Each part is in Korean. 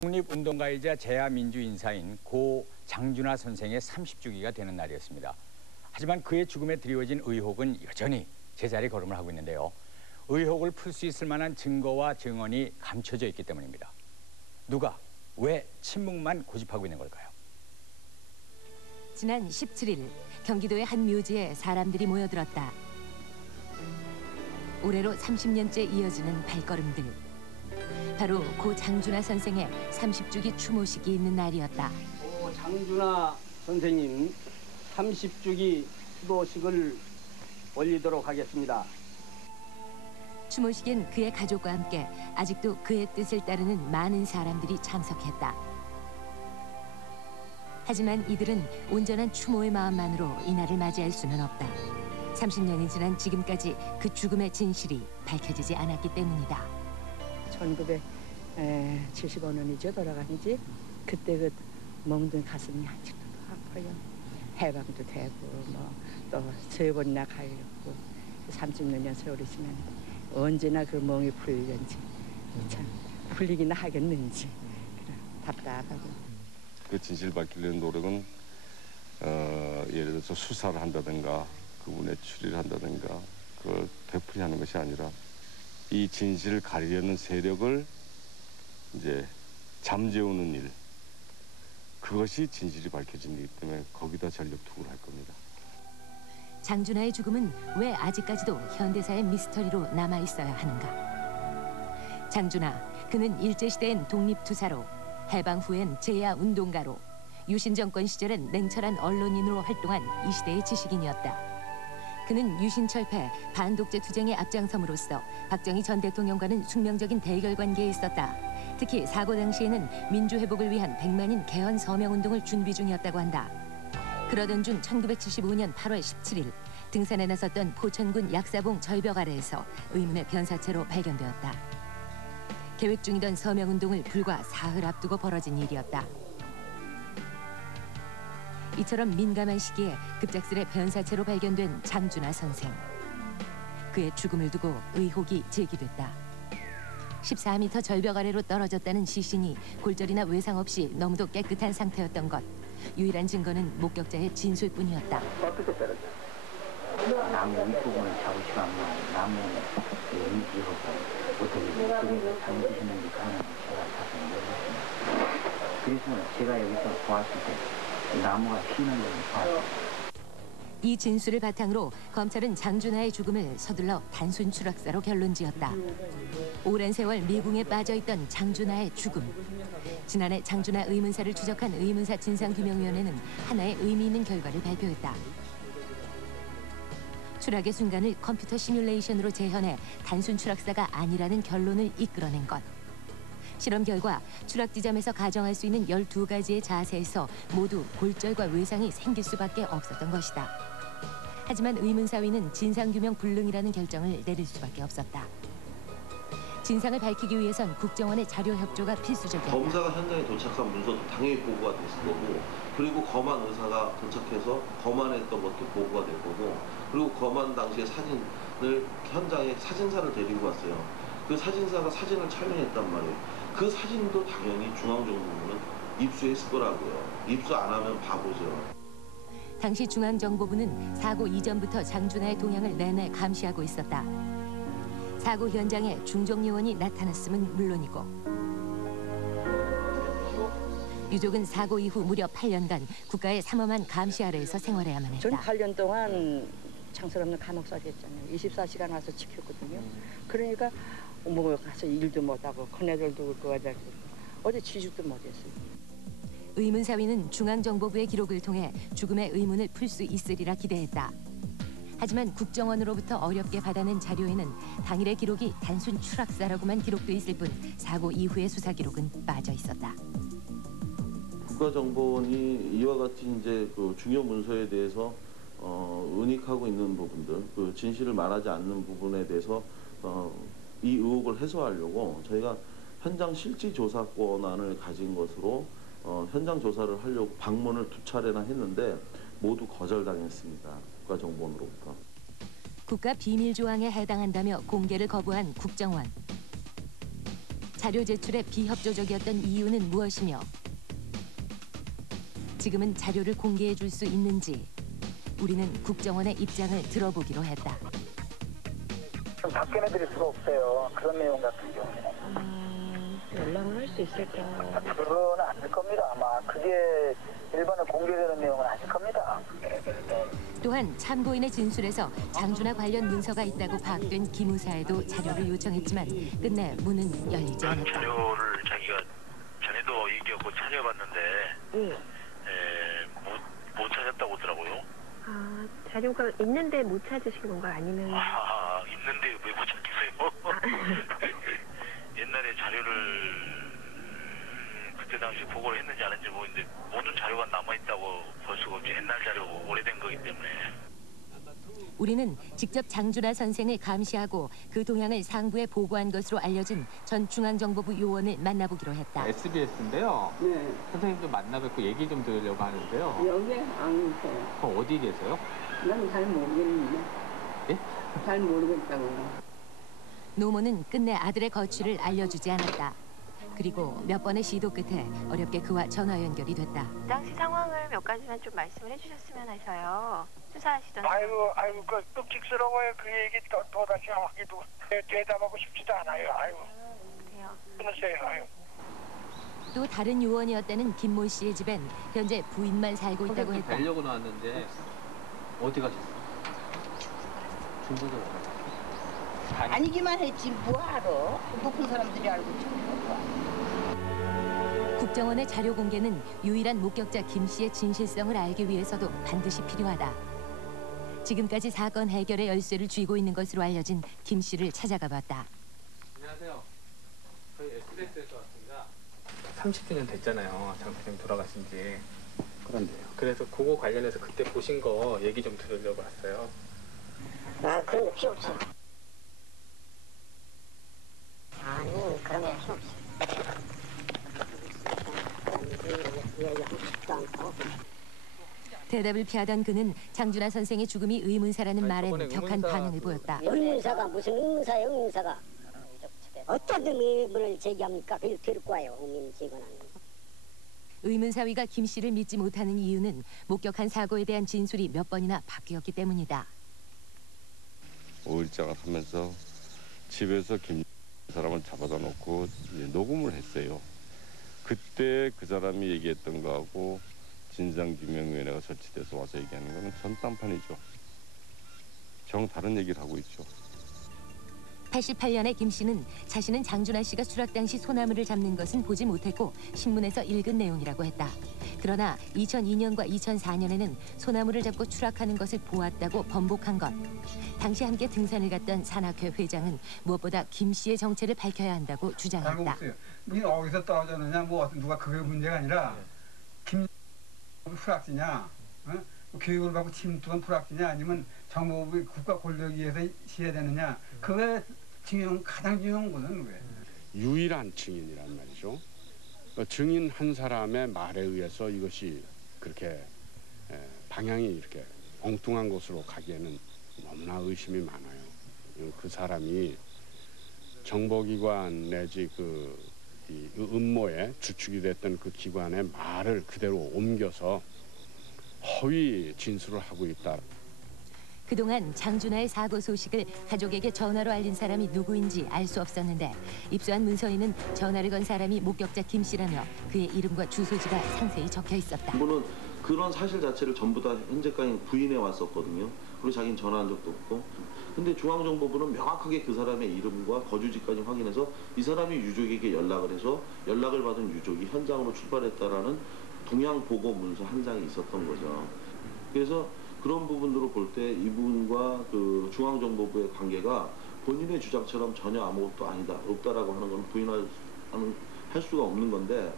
독립운동가이자 제야민주 인사인 고 장준하 선생의 30주기가 되는 날이었습니다. 하지만 그의 죽음에 드리워진 의혹은 여전히 제자리 걸음을 하고 있는데요. 의혹을 풀 수 있을 만한 증거와 증언이 감춰져 있기 때문입니다. 누가, 왜 침묵만 고집하고 있는 걸까요? 지난 17일 경기도의 한 묘지에 사람들이 모여들었다. 올해로 30년째 이어지는 발걸음들. 바로 고 장준하 선생의 30주기 추모식이 있는 날이었다. 고 장준하 선생님 30주기 추모식을 올리도록 하겠습니다. 추모식엔 그의 가족과 함께 아직도 그의 뜻을 따르는 많은 사람들이 참석했다. 하지만 이들은 온전한 추모의 마음만으로 이날을 맞이할 수는 없다. 30년이 지난 지금까지 그 죽음의 진실이 밝혀지지 않았기 때문이다. 1975년이죠, 돌아가신지. 그때 그 멍든 가슴이 아직도 아파요. 해방도 되고 또 3번이나 가려고 30년 세월이 지난 언제나 그 멍이 풀리는지 참 풀리기나 하겠는지 답답하고. 그 진실 밝히려는 노력은 예를 들어서 수사를 한다든가 그분의 추리를 한다든가 그걸 되풀이 하는 것이 아니라 이 진실을 가리려는 세력을 이제 잠재우는 일, 그것이 진실이 밝혀진 일이기 때문에 거기다 전력 투구를 할 겁니다. 장준하의 죽음은 왜 아직까지도 현대사의 미스터리로 남아있어야 하는가? 장준하, 그는 일제시대엔 독립투사로, 해방 후엔 제야운동가로, 유신정권 시절엔 냉철한 언론인으로 활동한 이 시대의 지식인이었다. 그는 유신철폐, 반독재 투쟁에 앞장섬으로써 박정희 전 대통령과는 숙명적인 대결 관계에 있었다. 특히 사고 당시에는 민주회복을 위한 100만인 개헌 서명운동을 준비 중이었다고 한다. 그러던 중 1975년 8월 17일 등산에 나섰던 포천군 약사봉 절벽 아래에서 의문의 변사체로 발견되었다. 계획 중이던 서명운동을 불과 사흘 앞두고 벌어진 일이었다. 이처럼 민감한 시기에 급작스레 변사체로 발견된 장준하 선생. 그의 죽음을 두고 의혹이 제기됐다. 14m 절벽 아래로 떨어졌다는 시신이 골절이나 외상 없이 너무도 깨끗한 상태였던 것. 유일한 증거는 목격자의 진술뿐이었다. 어떻게 떨어졌어요? 나무 윗부분을 잡으시면 나무 인지하고 어떻게 이쪽에서 잘못하셨는지 그거는 제가 자세히 모르겠습니다. 그래서 제가 여기서 보았을 때 나무가 휘는 걸 봤어요. 이 진술을 바탕으로 검찰은 장준하의 죽음을 서둘러 단순 추락사로 결론지었다. 오랜 세월 미궁에 빠져있던 장준하의 죽음. 지난해 장준하 의문사를 추적한 의문사 진상규명위원회는 하나의 의미 있는 결과를 발표했다. 추락의 순간을 컴퓨터 시뮬레이션으로 재현해 단순 추락사가 아니라는 결론을 이끌어낸 것. 실험 결과 추락 지점에서 가정할 수 있는 12가지의 자세에서 모두 골절과 외상이 생길 수밖에 없었던 것이다. 하지만 의문사위는 진상규명 불능이라는 결정을 내릴 수밖에 없었다. 진상을 밝히기 위해선 국정원의 자료 협조가 필수적이었다. 검사가 현장에 도착한 문서도 당연히 보고가 됐을 거고, 그리고 검안 의사가 도착해서 검안했던 것도 보고가 될 거고, 그리고 검안 당시의 사진을 현장에 사진사를 데리고 왔어요. 그 사진사가 사진을 촬영했단 말이에요. 그 사진도 당연히 중앙정보부는 입수했을 거라고요. 입수 안 하면 바보죠. 당시 중앙정보부는 사고 이전부터 장준하의 동향을 내내 감시하고 있었다. 사고 현장에 중정요원이 나타났음은 물론이고 유족은 사고 이후 무려 8년간 국가의 삼엄한 감시 아래에서 생활해야만 했다. 전 8년 동안 창설없는 감옥살이 했잖아요. 24시간 와서 지켰거든요. 그러니까 뭐 가서 일도 못하고 큰애들도 그거 어제 취직도 못했어요. 의문사위는 중앙정보부의 기록을 통해 죽음의 의문을 풀 수 있으리라 기대했다. 하지만 국정원으로부터 어렵게 받아낸 자료에는 당일의 기록이 단순 추락사라고만 기록돼 있을 뿐 사고 이후의 수사 기록은 빠져 있었다. 국가정보원이 이와 같이 이제 그 중요 문서에 대해서 은닉하고 있는 부분들, 그 진실을 말하지 않는 부분에 대해서 이 의혹을 해소하려고 저희가 현장 실지 조사 권한을 가진 것으로 현장 조사를 하려고 방문을 2차례나 했는데 모두 거절당했습니다. 국가정보원으로부터. 국가 비밀 조항에 해당한다며 공개를 거부한 국정원. 자료 제출에 비협조적이었던 이유는 무엇이며 지금은 자료를 공개해 줄 수 있는지 우리는 국정원의 입장을 들어보기로 했다. 좀 답변해드릴 수가 없어요. 그런 내용 같은 경우는. 연락을 할 수 있을까? 그거는 안 될 겁니다. 아마 그게 일반에 공개되는 내용은 아닐 겁니다. 또한 참고인의 진술에서 장준하 관련 문서가 있다고 파악된 기무사에도 자료를 요청했지만 끝내 문은 열리지 않았다. 자료를 자기가 전에도 얘기하고 찾아봤는데 못 찾았다고 하더라고요. 아, 자료가 있는데 못 찾으신 건가요? 아니면 있는데 왜 못 찾겠어요? 옛날에 자료를 그때 당시 보고를 했는지 안 했는지 모르는데 모든 자료가 남아있다고 볼 수가 없지. 옛날 자료 오래된 거기 때문에. 우리는 직접 장준하 선생을 감시하고 그 동향을 상부에 보고한 것으로 알려진 전 중앙정보부 요원을 만나보기로 했다. SBS인데요. 네. 선생님 좀 만나 뵙고 얘기 좀 들으려고 하는데요. 여기 안 있어요. 그럼 어디 계세요? 난 잘 모르겠는데. 예? 잘 모르겠다고요. 노모는 끝내 아들의 거취를 알려주지 않았다. 그리고 몇 번의 시도 끝에 어렵게 그와 전화 연결이 됐다. 당시 상황을 몇 가지만 좀 말씀을 해주셨으면 해서요. 수사하시던. 아이고, 그 끔찍스러워요. 그 얘기 또 다시 하기도 대답하고 싶지도 않아요. 아이고. 그래요. 끊으세요. 아이고. 또 다른 요원이었다는 김모 씨의 집엔 현재 부인만 살고 있다고 했다. 뵈려고 나왔는데 어디 가셨어요? 중국으로. 아니기만 했지 뭐하러. 높은 사람들이 알고 있죠. 국정원의 자료 공개는 유일한 목격자 김 씨의 진실성을 알기 위해서도 반드시 필요하다. 지금까지 사건 해결의 열쇠를 쥐고 있는 것으로 알려진 김 씨를 찾아가 봤다. 안녕하세요. 저희 SBS에서 왔습니다. 30주년 됐잖아요. 장 선생님 돌아가신 지. 그런데요. 그래서 그거 관련해서 그때 보신 거 얘기 좀 들으려고 왔어요. 아, 그런 거 필요 없어. 아니, 그런 거 필요 없어. 대답을 피하던 그는 장준하 선생의 죽음이 의문사라는 말엔 격한 반응을 보였다. 의문사가 무슨 의문사예요, 의문사가. 어떤 의문을 제기합니까? 그걸 들을 거예요, 의문 제기는. 의문사위가 김 씨를 믿지 못하는 이유는 목격한 사고에 대한 진술이 몇 번이나 바뀌었기 때문이다. 5일장을 하면서 집에서 김 사람을 잡아다 놓고 녹음을 했어요. 그때 그 사람이 얘기했던 거하고 진상규명위원회가 설치돼서 와서 얘기하는 거는 전딴판이죠. 정 다른 얘기를 하고 있죠. 88년에 김 씨는 자신은 장준하 씨가 수락 당시 소나무를 잡는 것은 보지 못했고 신문에서 읽은 내용이라고 했다. 그러나 2002년과 2004년에는 소나무를 잡고 추락하는 것을 보았다고 번복한 것. 당시 함께 등산을 갔던 산악회 회장은 무엇보다 김 씨의 정체를 밝혀야 한다고 주장했다. 이게 어디서 떨어졌느냐, 뭐 누가 그게 문제가 아니라 김 불확지냐, 교육을 받고 침투한 불확지냐, 아니면 정보부 국가 권력에 의해서 시해야 되느냐, 그게 가장 중요한 거는 왜? 유일한 증인이란 말이죠. 증인 한 사람의 말에 의해서 이것이 그렇게 방향이 이렇게 엉뚱한 곳으로 가기에는 너무나 의심이 많아요. 그 사람이 정보기관 내지 이 음모의 주축이 됐던 그 기관의 말을 그대로 옮겨서 허위 진술을 하고 있다. 그동안 장준하의 사고 소식을 가족에게 전화로 알린 사람이 누구인지 알 수 없었는데 입수한 문서에는 전화를 건 사람이 목격자 김 씨라며 그의 이름과 주소지가 상세히 적혀 있었다. 정부는 그런 사실 자체를 전부 다 현재까지 부인해 왔었거든요. 그리고 자기는 전화한 적도 없고. 근데 중앙정보부는 명확하게 그 사람의 이름과 거주지까지 확인해서 이 사람이 유족에게 연락을 해서 연락을 받은 유족이 현장으로 출발했다라는 동향 보고 문서 한 장이 있었던 거죠. 그래서 그런 부분으로 볼 때 이분과 그 중앙정보부의 관계가 본인의 주장처럼 전혀 아무것도 아니다, 없다라고 하는 건 할 수가 없는 건데.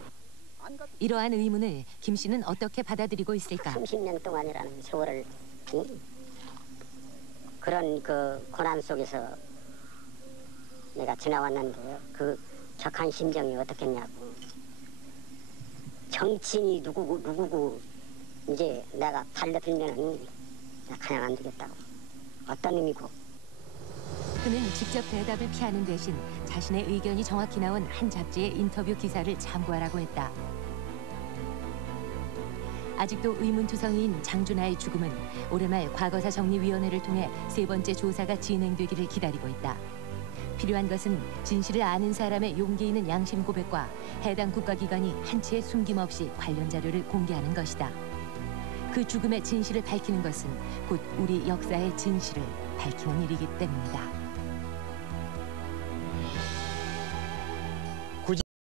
이러한 의문을 김 씨는 어떻게 받아들이고 있을까? 30년 동안이라는 세월을 그런 그 고난 속에서 내가 지나왔는데 그 격한 심정이 어떻겠냐고. 정치인이 누구고 이제 내가 달려들면은 그냥 안 되겠다고. 어떤 의미고. 그는 직접 대답을 피하는 대신 자신의 의견이 정확히 나온 한 잡지의 인터뷰 기사를 참고하라고 했다. 아직도 의문투성이인 장준하의 죽음은 올해 말 과거사 정리위원회를 통해 세 번째 조사가 진행되기를 기다리고 있다. 필요한 것은 진실을 아는 사람의 용기 있는 양심 고백과 해당 국가기관이 한치의 숨김없이 관련 자료를 공개하는 것이다. 그 죽음의 진실을 밝히는 것은 곧 우리 역사의 진실을 밝히는 일이기 때문이다.